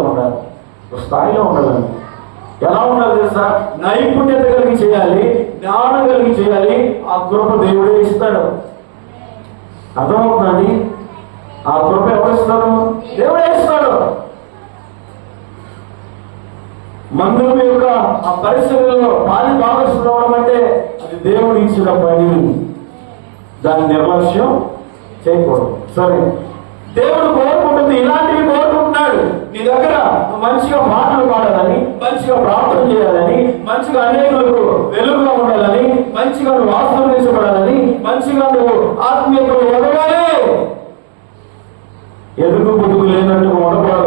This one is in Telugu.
ఉండాలి, ఒక స్థాయిలో ఉండాలని. ఎలా ఉండాలి తెలుసా? నైపుణ్యత కలిగి చేయాలి, జ్ఞానం కలిగి చేయాలి. ఆ కృప దేవుడే ఇస్తాడు. అర్థమవుతుందండి? ఆ కృప ఎవరు ఇస్తాడు? దేవుడే ఇస్తాడు. మందిరం యొక్క ఆ పరిస్థితుల్లో పాలి భాగస్వామ్యం అవడం అంటే అది దేవుడు ఇచ్చిన పని. దాన్ని నిర్లక్ష్యం చేయకూడదు. సరే, దేవుడు కోరుకుంటుంది, ఇలాంటివి కోరుకుంటున్నాడు. నీ దగ్గర మంచిగా పాటలు పాడాలని, మంచిగా ప్రార్థన చేయాలని, మంచిగా అనేకులకు వెలుగుగా ఉండాలని, మంచిగా నువ్వు ఆశీర్వదించబడాలని, మంచిగా నువ్వు ఆత్మీయతలు ఎదగాలి. ఎదుగు బుదుగు లేనట్టు ఉండకూడదు.